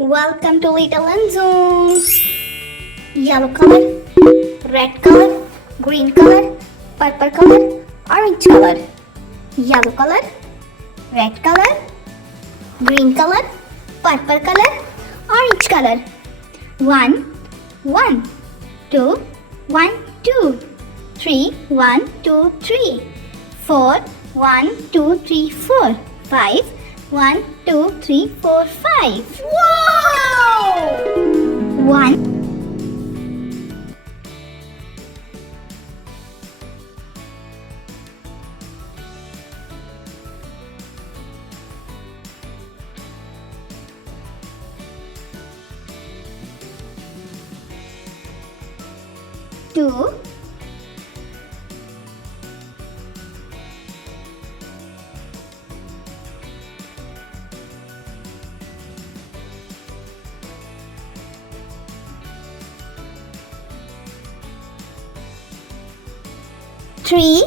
Welcome to Little and Zoom. Yellow color, red color, green color, purple color, orange color. Yellow color, red color, green color, purple color, orange color. 1, 1, 2, 1, 2, 3, 1, 2, 3, 4, 1, 2, 3, 4, 5, 1, 2, 3, 4, 5. Wow! 1, 2, 3,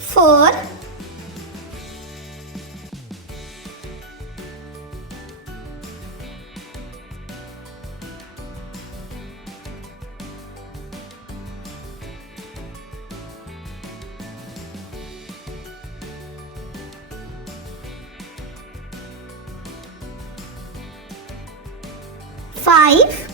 4, 5,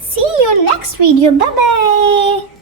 'See you next video. Bye bye.